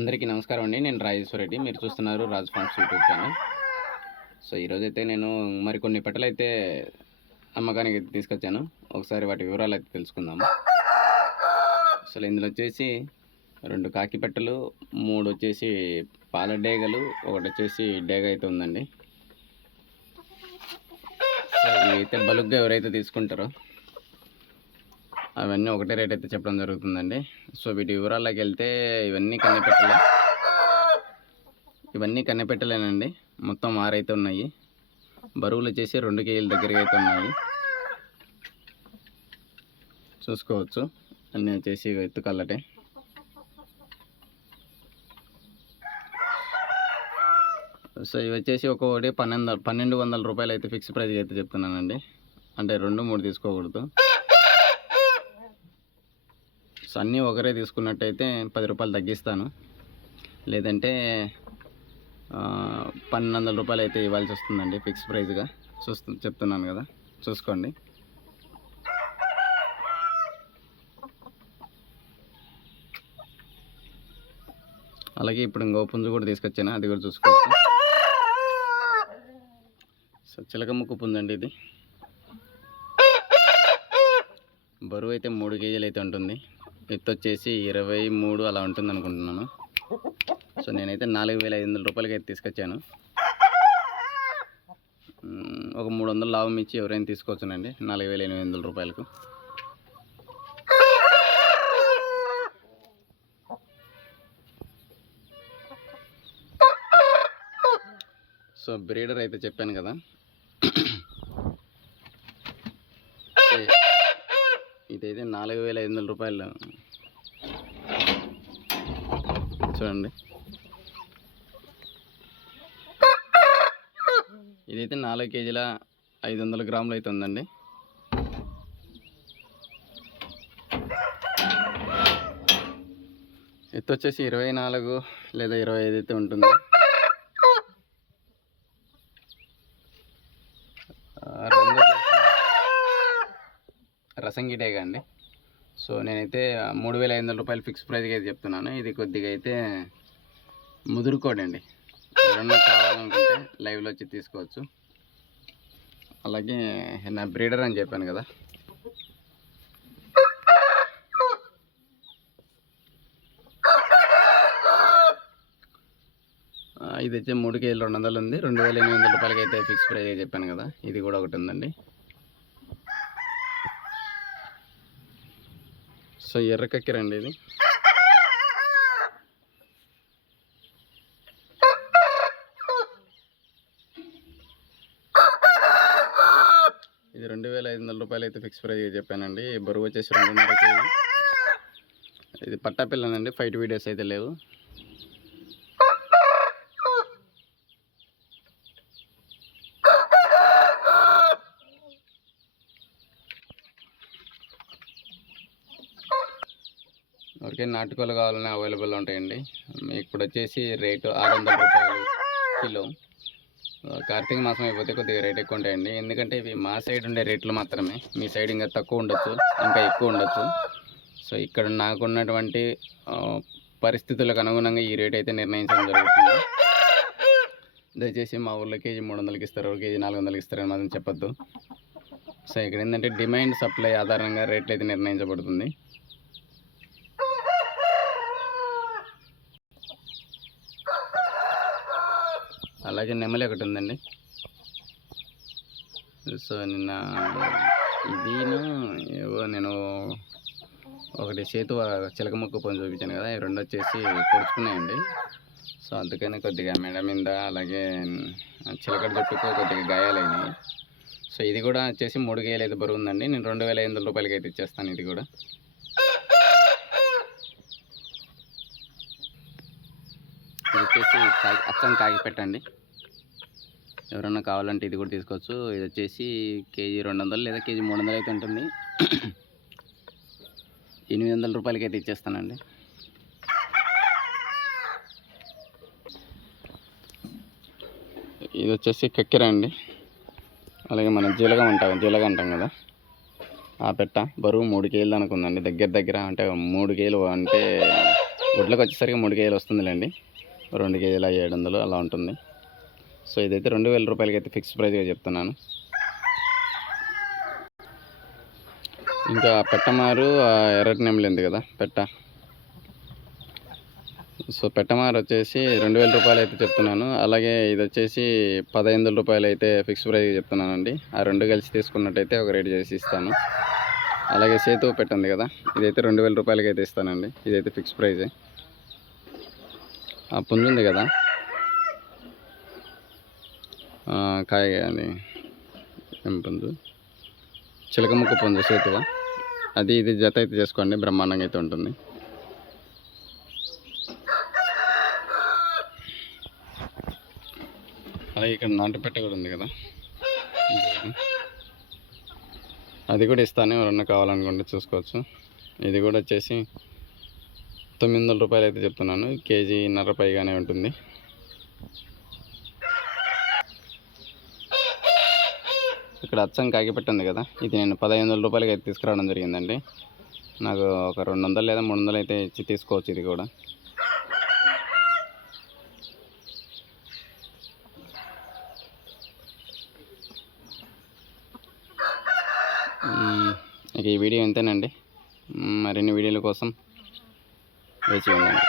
అందరికీ నమస్కారం అండి. నేను రాజేశ్వర్ రెడ్డి. మీరు చూస్తున్నారు Raj forms YouTube channel. So ఈరోజైతే నేను మరికొన్ని పెట్టలైతే అమ్మకానికి తీసుకొచ్చాను. ఒకసారి వాటి వివరాలు అయితే తెలుసుకుందాము. అసలు ఇందులో వచ్చేసి 2 కాకి పెట్టలు, 3 వచ్చేసి పాల డేగలు, ఒకటి వచ్చేసి డేగ అయితే ఉందండి. సో ఇవైతే బలుగ్గా ఎవరైతే తీసుకుంటారో అవన్నీ ఒకటే రేట్ అయితే చెప్పడం జరుగుతుందండి. సో వీటి వివరాల్లోకి వెళ్తే ఇవన్నీ కన్నెపెట్టలేనండి. మొత్తం 6 అయితే ఉన్నాయి. బరువులు వచ్చేసి 2 కేజీల దగ్గరగా అయితే ఉన్నాయి. చూసుకోవచ్చు, అన్నీ వచ్చేసి ఎత్తు కల్లటే. సో ఇవి వచ్చేసి ఒక్కొక్కటి 1200 రూపాయలు అయితే ఫిక్స్ ప్రైస్ అయితే చెప్తున్నానండి. అంటే 2, 3 తీసుకోకూడదు. సో అన్నీ ఒకరే తీసుకున్నట్టయితే 10 రూపాయలు తగ్గిస్తాను, లేదంటే 1200 రూపాయలు అయితే ఇవ్వాల్సి వస్తుందండి ఫిక్స్ ప్రైస్గా. చెప్తున్నాను కదా, చూసుకోండి. అలాగే ఇప్పుడు ఇంకో పుంజు కూడా తీసుకొచ్చాను, అది కూడా చూసుకోవచ్చు. సో చిలక ముక్కు పుంజండి ఇది. బరువు అయితే 3 కేజీలు అయితే ఉంటుంది. ఎత్తు వచ్చేసి 23 అలా ఉంటుంది అనుకుంటున్నాను. సో నేనైతే 4500 రూపాయలకి అయితే తీసుకొచ్చాను. ఒక 300 లాభం ఇచ్చి ఎవరైనా తీసుకోవచ్చునండి 4800 రూపాయలకు. సో బ్రీడర్ అయితే చెప్పాను కదా, ఇదైతే 4500 రూపాయలు. చూడండి, ఇదైతే 4 కేజీల 500 గ్రాములు అయితే ఉందండి. ఎత్తు వచ్చేసి 24 లేదా 25 అయితే ఉంటుంది. రసంగి డేగ అండి. సో నేనైతే 3500 రూపాయలు ఫిక్స్ ప్రైస్కి అయితే చెప్తున్నాను. ఇది కొద్దిగా అయితే ముదురుకోడండి. ఎవరన్నా కావాలనుకుంటే లైవ్లో వచ్చి తీసుకోవచ్చు. అలాగే నా బ్రీడర్ అని చెప్పాను కదా, ఇది వచ్చి 3 కేజీలు 200 ఉంది. 2800 రూపాయలకి అయితే ఫిక్స్ ప్రైస్ చెప్పాను కదా, ఇది కూడా ఒకటి ఉందండి. సో ఎర్ర కక్కిరండి ఇది. ఇది 2500 రూపాయలు అయితే ఫిక్స్ ప్రైస్ చెప్పానండి. బరువు వచ్చేసి 2.5 కేజీ. ఇది పట్టా పిల్లనండి, ఫైట్ వీడియోస్ అయితే లేవు. ఎవరికైనా నాటుకోలు కావాలని అవైలబుల్ ఉంటాయండి. ఇప్పుడు వచ్చేసి రేటు 600 రూపాయలు కిలో. కార్తీక మాసం అయిపోతే కొద్దిగా రేట్ ఎక్కువ ఉంటాయండి, ఎందుకంటే ఇవి మా సైడ్ ఉండే రేట్లు మాత్రమే. మీ సైడ్ ఇంకా తక్కువ ఉండొచ్చు, ఇంకా ఎక్కువ ఉండొచ్చు. సో ఇక్కడ నాకున్నటువంటి పరిస్థితులకు అనుగుణంగా ఈ రేట్ అయితే నిర్ణయించడం జరుగుతుంది. దయచేసి మా ఊళ్ళో కేజీ 300కి ఇస్తారు, కేజీ 400కి ఇస్తారని మాత్రం చెప్పొద్దు. సో ఇక్కడ ఏంటంటే డిమాండ్ సప్లై ఆధారంగా రేట్లు అయితే నిర్ణయించబడుతుంది. అలాగే నెమలి ఒకటి ఉందండి. సో నిన్న నేను ఒకటి చేతు చిలక ముక్కు పొంది చూపించాను కదా, ఈ 2 వచ్చేసి పొడుచుకున్నాయండి. సో అందుకని కొద్దిగా మెడ మీద అలాగే చిలకడ చుట్టుకు కొద్దిగా గాయాలైనాయి. సో ఇది కూడా వచ్చేసి 3 కేజీలు అయితే బరువు ఉందండి. నేను 2500 రూపాయలకి అయితే ఇచ్చేస్తాను. ఇది కూడా ఇది వచ్చేసి అచ్చం కాకి పెట్టండి. ఎవరన్నా కావాలంటే ఇది కూడా తీసుకోవచ్చు. ఇది వచ్చేసి కేజీ 200 లేదా కేజీ 300 అయితే ఉంటుంది. 800 రూపాయలకి అయితే ఇచ్చేస్తానండి. ఇది వచ్చేసి కక్కెర అండి. అలాగే మనం జీలగ అంటాం కదా, ఆ పెట్ట బరువు 3 కేజీలు అనుకుందండి. దగ్గర అంటే 3 కేజీలు అంటే గుడ్లకు వచ్చేసరికి 3 కేజీలు వస్తుందిలేండి, 2 కేజీల 700 అలా ఉంటుంది. సో ఇదైతే 2000 రూపాయలకి అయితే ఫిక్స్ ప్రైస్గా చెప్తున్నాను. ఇంకా పెట్టమారు ఎర్రటి నెమలి ఉంది కదా పెట్ట, సో పెట్టమారు వచ్చేసి 2000 రూపాయలు అయితే చెప్తున్నాను. అలాగే ఇది వచ్చేసి 1500 రూపాయలు అయితే ఫిక్స్ ప్రైస్గా చెప్తున్నానండి. ఆ రెండు కలిసి తీసుకున్నట్టయితే ఒక రేట్ చేసి ఇస్తాను. అలాగే సేతు పెట్ట ఉంది కదా, ఇదైతే 2000 రూపాయలకి అయితే ఇస్తానండి. ఇదైతే ఫిక్స్ ప్రైజే. ఆ పుంజు ఉంది కదా కాయ, అది ఏం పుంజు, చిలకముక్క పుంజు సేతువ, అది ఇది జత అయితే చేసుకోండి, బ్రహ్మాండంగా అయితే ఉంటుంది. అలాగే ఇక్కడ నాటుపెట్ట కూడా ఉంది కదా, అది కూడా ఇస్తాను, ఎవరన్నా కావాలనుకుంటే చూసుకోవచ్చు. ఇది కూడా వచ్చేసి 900 రూపాయలు అయితే చెప్తున్నాను, కేజీన్నర పైగానే ఉంటుంది. ఇక్కడ అచ్చం కాకిపెట్ట ఉంది కదా, ఇది నేను 1500 రూపాయలకి అయితే తీసుకురావడం జరిగిందండి. నాకు ఒక 200 లేదా 300 అయితే ఇచ్చి తీసుకోవచ్చు. ఇది కూడా ఇక ఈ వీడియో ఇంతేనండి. మరిన్ని వీడియోల కోసం వేచి ఉండండి.